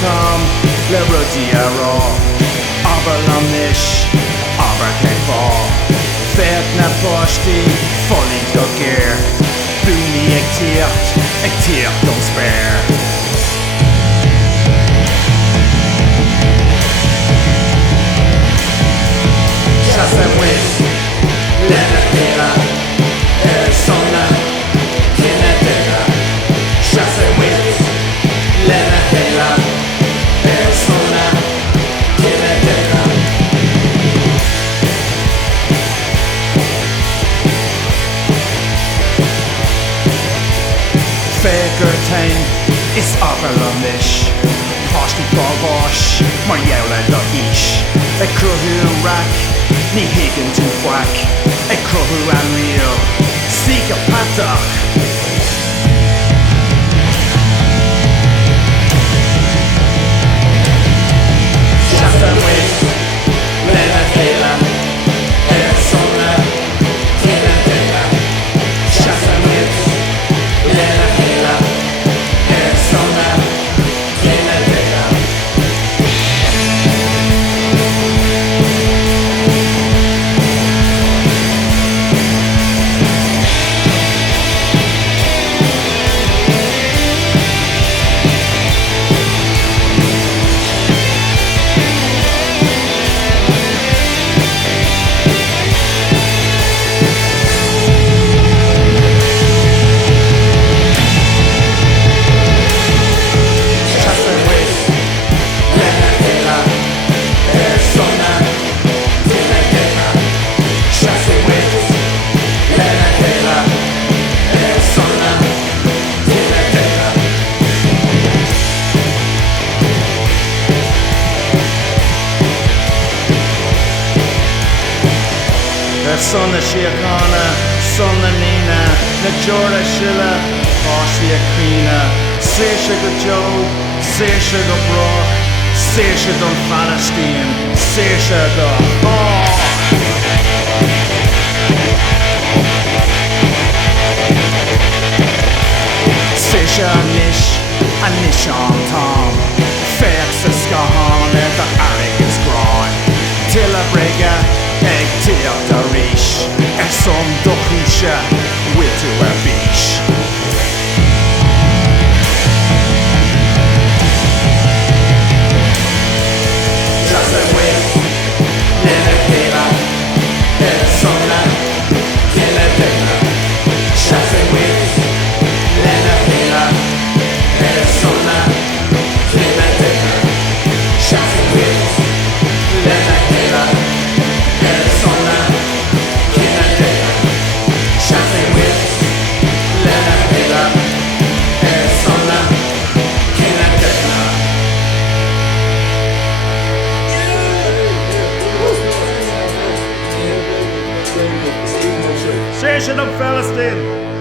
Tom, le rudí ará, aber lamnis, aber cefá. Fed na postí, folí go géir, buí ag tíocht don spéir. Seasaimid, lena Chéile, sonna, cinna deire. Seasaimid, lena Chéile, sonna, cinna deire. Fégur tain is aber lamnis, páistí bábáis mar Béarla do ís. Ag cruthú rac, ní higann tú fhac, ag cruthú Aindriú, sí go patach. Seasaimid, lena Chéile, sonna, cinna deire. Seasaimid, lena Chéile, sonna, cinna deire. Sonna Síochána, sonna Lena, na Jorda Sile, Rosie a Críne, Séise go Joe, Séise go Brónagh, Séise don Palaistíne, Séise go Séise anis an Tom, féach sa scahána the Arrogance Gráin, till a brega, ag tíocht a ríis, som do chúise, witu a bís. Seasaimid, lena Chéile, sonna, cinna deire. Seasaimid, lena Chéile, sonna, cinna deire. Seasaimid, lena Chéile, sonna, cinna deire. Seasaimid, lena Chéile, sonna, cinna deire. Séise don Palaistíne.